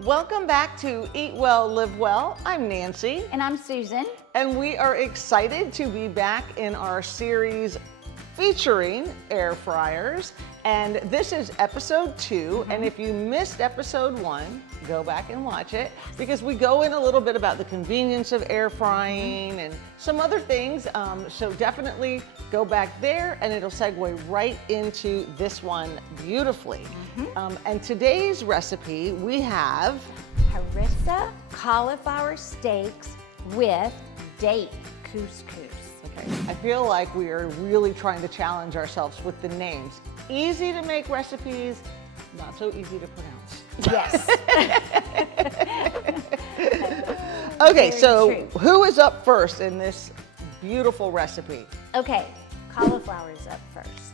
Welcome back to Eat Well, Live Well. I'm Nancy. And I'm Susan. And we are excited to be back in our series featuring air fryers. And this is episode 2. And if you missed episode 1, go back and watch it, because we go in a little bit about the convenience of air frying and some other things. So definitely go back there and it'll segue right into this one beautifully. And today's recipe, we have Harissa cauliflower steaks with date couscous. Okay, I feel like we are really trying to challenge ourselves with the names. Easy to make recipes, not so easy to pronounce. Yes. Okay, Very so true. who is up first in this beautiful recipe? Okay, cauliflower is up first.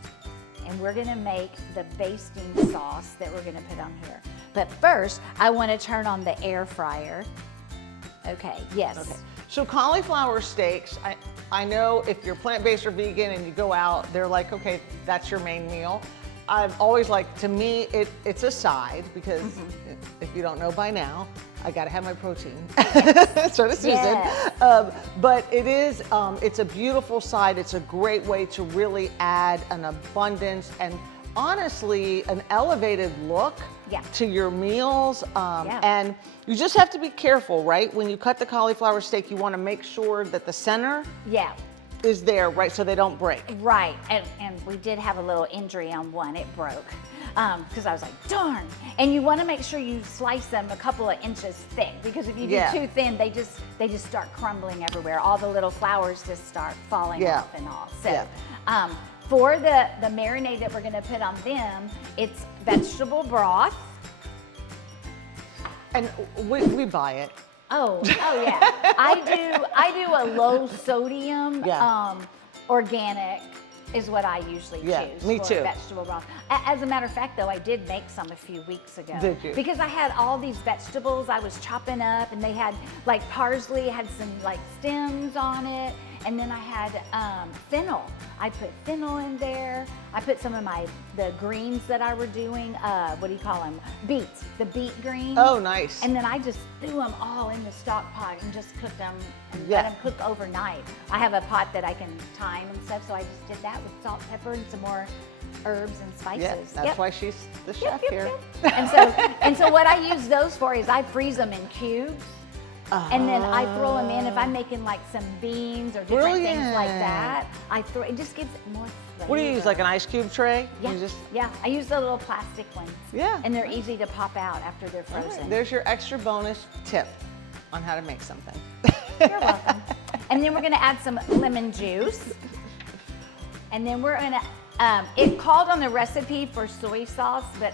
And we're gonna make the basting sauce that we're gonna put on here. But first, I wanna turn on the air fryer. Okay, yes. Okay. So cauliflower steaks, I know if you're plant-based or vegan and you go out, they're like, okay, that's your main meal. I've always liked, to me, it's a side, because if you don't know by now, I gotta have my protein. So does Susan. Yes. But it is, it's a beautiful side. It's a great way to really add an abundance and honestly an elevated look to your meals. And you just have to be careful, right? When you cut the cauliflower steak, you wanna make sure that the center is there, right, so they don't break. Right, and we did have a little injury on one, it broke. Because I was like, darn. And you want to make sure you slice them a couple of inches thick, because if you do too thin, they just start crumbling everywhere. All the little flowers just start falling off and all. So for the marinade that we're going to put on them, it's vegetable broth. And we buy it. Oh yeah. I do a low sodium organic is what I usually choose me for too. vegetable broth. As a matter of fact, though, I did make some a few weeks ago. Did you? Because I had all these vegetables I was chopping up, and they had like parsley, had some like stems on it, and then I had fennel. I put fennel in there. I put some of the greens that I were doing. What do you call them? Beets. The beet greens. Oh, nice. And then I just threw them all in the stock pot and just cooked them and let them cook overnight. I have a pot that I can time and stuff, so I just did that with salt, pepper, and some more herbs and spices. Yeah, that's why she's the chef here. And so what I use those for is I freeze them in cubes. And then I throw them in if I'm making like some beans or different things like that. It just gives it more flavor. What do you use, like an ice cube tray? Yeah, I use the little plastic ones. Yeah. And they're easy to pop out after they're frozen. Right, there's your extra bonus tip on how to make something. You're welcome. And then we're gonna add some lemon juice. And then we're gonna, it called on the recipe for soy sauce, but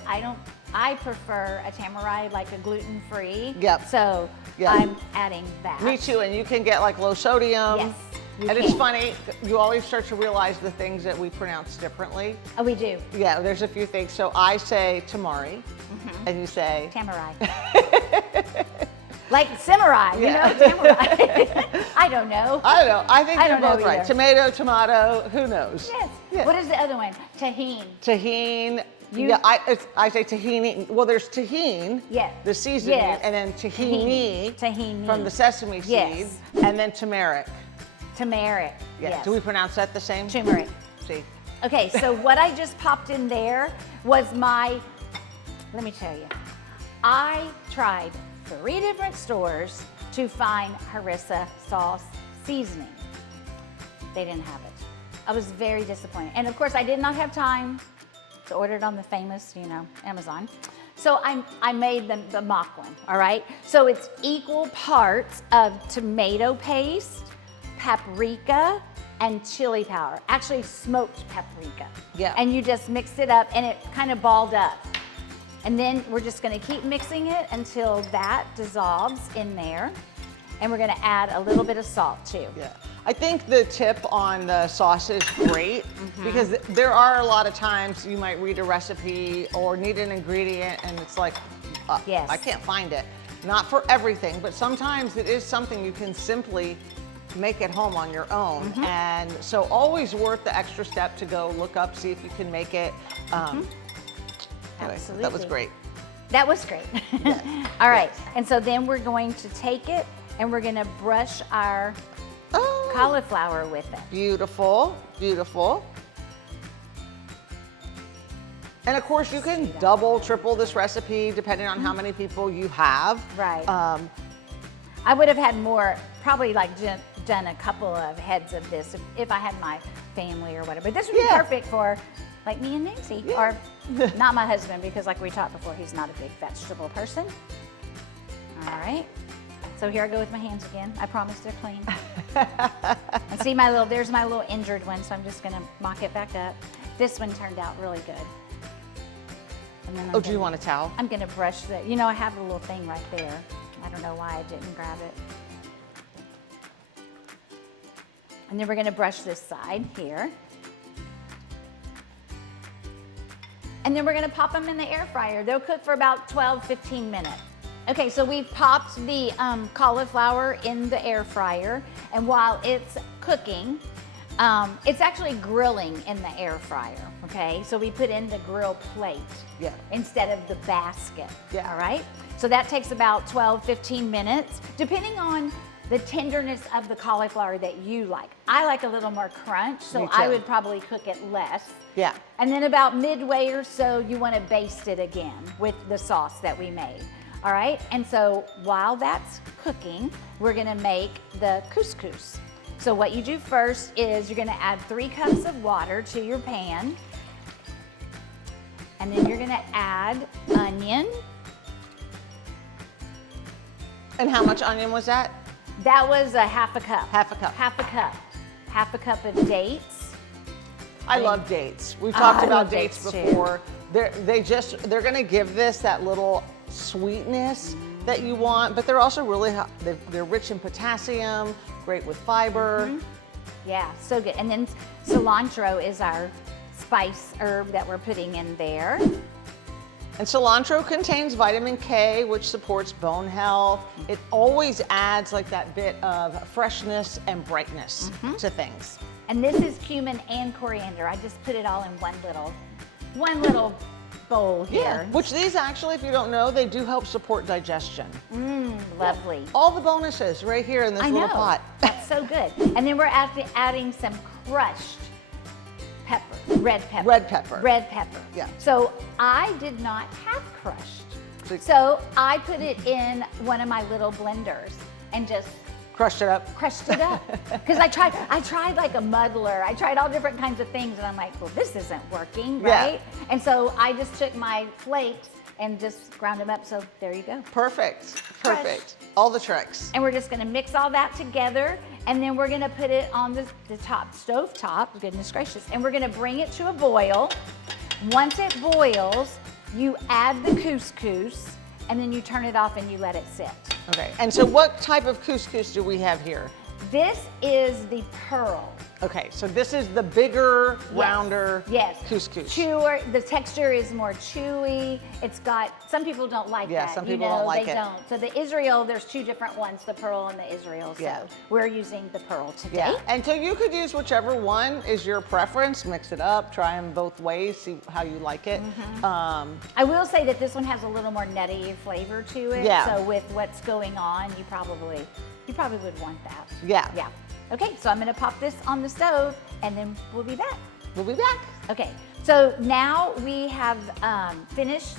I prefer a tamarind, like a gluten-free. Yep. So I'm adding that. Me too, and you can get like low sodium. Yes. And it's funny, you always start to realize the things that we pronounce differently. Oh, we do. Yeah, there's a few things. So I say tamari, and you say? Tamarind. Like samurai, you know, samurai. I don't know. I don't know. I think they're don't know both right. either. Tomato, who knows? Yes. Yeah. What is the other one? Tahini. Tahini. You- I say tahini. Well, there's tahini, the seasoning, and then tahini, from the sesame seeds, and then turmeric. Turmeric. Yeah. Yes. Do we pronounce that the same? Turmeric. See. Okay, so what I just popped in there was let me tell you, I tried 3 different stores to find Harissa sauce seasoning. They didn't have it. I was very disappointed. And of course, I did not have time to order it on the famous, Amazon. So I made the mock one, all right? So it's equal parts of tomato paste, paprika, and chili powder. Actually, smoked paprika. Yeah. And you just mix it up, and it kind of balled up. And then we're just gonna keep mixing it until that dissolves in there. And we're gonna add a little bit of salt too. Yeah. I think the tip on the sauce is great because there are a lot of times you might read a recipe or need an ingredient and it's like, I can't find it. Not for everything, but sometimes it is something you can simply make at home on your own. And so always worth the extra step to go look up, see if you can make it. Anyway, Absolutely. that was great. That was great. All right, and so then we're going to take it and we're gonna brush our cauliflower with it. Beautiful, beautiful. And of course you can double, triple this recipe depending on how many people you have. Right. I would have had more, probably like done a couple of heads of this if I had my family or whatever. But this would be perfect for like me and Nancy, or not my husband, because like we talked before, he's not a big vegetable person. All right. So here I go with my hands again. I promise they're clean. And see there's my little injured one, so I'm just gonna mock it back up. This one turned out really good. And then do you want a towel? I'm gonna brush the, I have a little thing right there. I don't know why I didn't grab it. And then we're gonna brush this side here. And then we're gonna pop them in the air fryer. They'll cook for about 12, 15 minutes. Okay, so we've popped the cauliflower in the air fryer, and while it's cooking, it's actually grilling in the air fryer, okay? So we put in the grill plate instead of the basket, all right? So that takes about 12, 15 minutes, depending on the tenderness of the cauliflower that you like. I like a little more crunch, so I would probably cook it less. Yeah. And then about midway or so, you wanna baste it again with the sauce that we made. All right, and so while that's cooking, we're gonna make the couscous. So what you do first is you're gonna add 3 cups of water to your pan. And then you're gonna add onion. And how much onion was that? That was a half a cup. Half a cup. Half a cup. Half a cup of dates. I love dates. We've talked I about love dates dates too. before. They're gonna give this that little sweetness that you want, but they're also really, they're rich in potassium, great with fiber. Yeah, so good. And then cilantro is our spice herb that we're putting in there. And cilantro contains vitamin K, which supports bone health. It always adds like that bit of freshness and brightness to things. And this is cumin and coriander. I just put it all in one little bowl here. Which these actually, if you don't know, they do help support digestion. Lovely. All the bonuses right here in this little pot. That's so good. And then we're adding some crushed pepper, red pepper. Red pepper. Red pepper. Yeah. So I did not have crushed. So I put it in one of my little blenders and just crushed it up. Crushed it up. Because I tried like a muddler. I tried all different kinds of things, and I'm like, well, this isn't working, right? And so I just took my flakes and just ground them up. So there you go. Perfect. Perfect. All the tricks. And we're just gonna mix all that together, and then we're gonna put it on the stove top, goodness gracious, and we're gonna bring it to a boil. Once it boils, you add the couscous, and then you turn it off and you let it sit. Okay, and so what type of couscous do we have here? This is the pearl. Okay, so this is the bigger, rounder couscous. Chewer, the texture is more chewy. It's got, some people don't like that. Some people don't like they it. don't. So the Israel, there's 2 different ones, the pearl and the Israel. So we're using the pearl today. And so you could use whichever one is your preference, mix it up, try them both ways, see how you like it. I will say that this one has a little more nutty flavor to it. Yeah. So with what's going on, you probably would want that. Yeah. Yeah. Okay, so I'm gonna pop this on the stove and then we'll be back. We'll be back. Okay, so now we have finished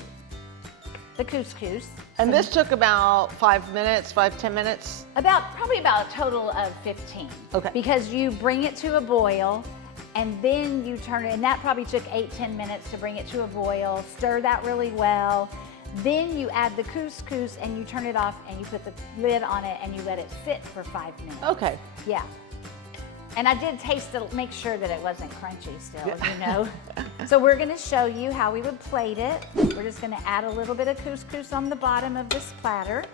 the couscous. And this took about 5 minutes, 5-10 minutes? Probably about a total of 15. Okay. Because you bring it to a boil and then you turn it, and that probably took 8-10 minutes to bring it to a boil, stir that really well. Then you add the couscous and you turn it off and you put the lid on it and you let it sit for 5 minutes. Okay. Yeah. And I did taste it, make sure that it wasn't crunchy still, you know. So we're gonna show you how we would plate it. We're just gonna add a little bit of couscous on the bottom of this platter.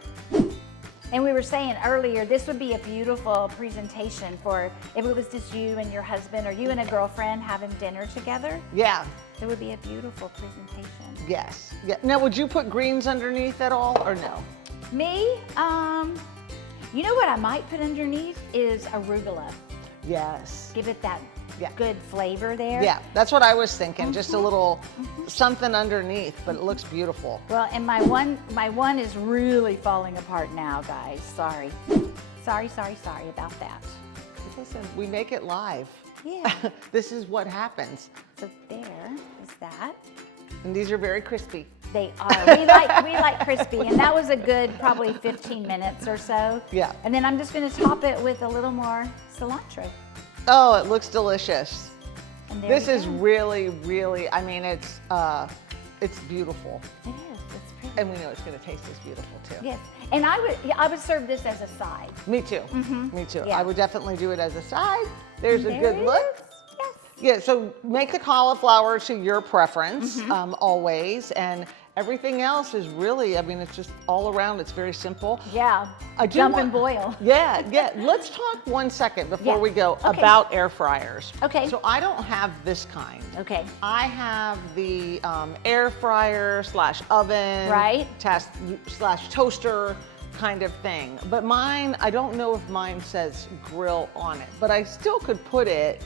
And we were saying earlier, this would be a beautiful presentation for if it was just you and your husband or you and a girlfriend having dinner together. Yeah. It would be a beautiful presentation. Yes. Yeah. Now, would you put greens underneath at all or no? Me, You know what I might put underneath is arugula. Yes. Give it that Yeah. good flavor there. Yeah, that's what I was thinking. Just a little something underneath, but it looks beautiful. Well, and my one is really falling apart now, guys. Sorry about that. Listen, we make it live. Yeah. This is what happens. So there is that. And these are very crispy. They are. We like crispy, and that was a good probably 15 minutes or so. Yeah. And then I'm just going to top it with a little more cilantro. Oh, it looks delicious. And there This we is go. really, really, I mean, it's beautiful. It is. It's pretty. And we know it's going to taste as beautiful too. Yes. And I would serve this as a side. Me too. Me too. Yeah. I would definitely do it as a side. There's a There good it look. is. Yes. Yeah, so make the cauliflower to your preference, always, and everything else is really, I mean, it's just all around, it's very simple. Yeah. I do Jump want- and boil. Yeah, yeah. Let's talk 1 second before Yeah. we go Okay. about air fryers. Okay. So I don't have this kind. Okay. I have the air fryer / oven, Right. / toaster kind of thing. But mine, I don't know if mine says grill on it, but I still could put it.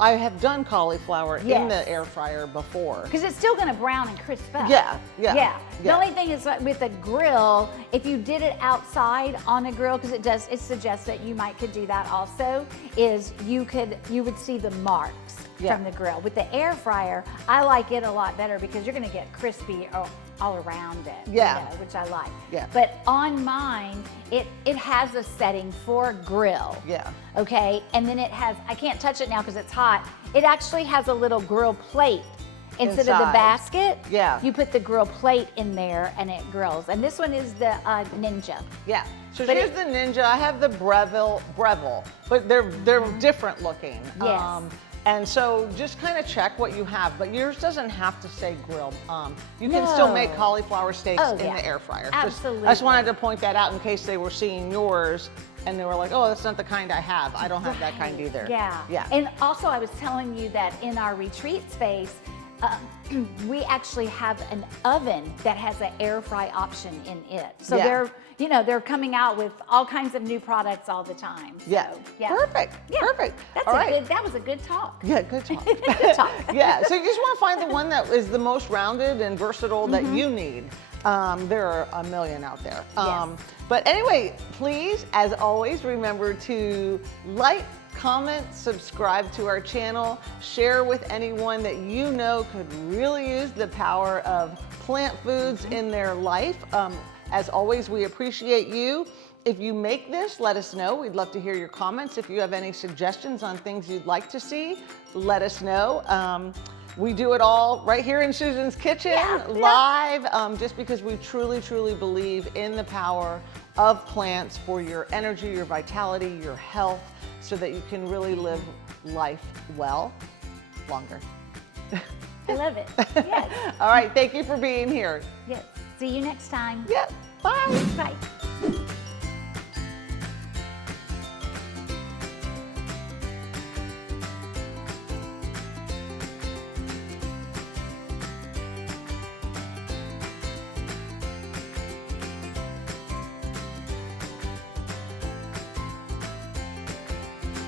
I have done cauliflower in Yes. the air fryer before. Because it's still going to brown and crisp up. Yeah, yeah, Yeah. The yeah. only thing is that with a grill, if you did it outside on a grill, because it suggests that you could do that also, is you would see the marks Yeah. from the grill. With the air fryer, I like it a lot better because you're going to get crispy all around it. Yeah. You know, which I like. Yeah. But on mine, it has a setting for grill. Yeah. Okay, and then it has, I can't touch it now because it's hot. It actually has a little grill plate. Instead of the Inside. basket, Yeah. you put the grill plate in there and it grills. And this one is the Ninja. Yeah. So But here's the Ninja. I have the Breville, but they're different looking. Yes. And so just kind of check what you have, but yours doesn't have to say grill. You can still make No. cauliflower steaks Oh, in yeah. the air fryer. Absolutely. I just wanted to point that out in case they were seeing yours and they were like, oh, that's not the kind I have. I don't have that kind Right. either. Yeah. Yeah. And also I was telling you that in our retreat space, we actually have an oven that has an air fry option in it. So Yeah. they're coming out with all kinds of new products all the time. So, Yeah. yeah. Perfect. Yeah. Perfect. That's All a right. good, that was a good talk. Yeah, good talk. Good talk. Yeah, so you just want to find the one that is the most rounded and versatile that Mm-hmm. you need. There are a million out there. Yes. But anyway, please, as always, remember to like, comment, subscribe to our channel, share with anyone that you know could really use the power of plant foods in their life. As always, we appreciate you. If you make this, let us know. We'd love to hear your comments. If you have any suggestions on things you'd like to see, let us know. We do it all right here in Susan's kitchen, live, just because we truly, truly believe in the power of plants for your energy, your vitality, your health, so that you can really live life well, longer. I love it. Yes. All right, thank you for being here. Yes. See you next time. Yeah, bye. Bye.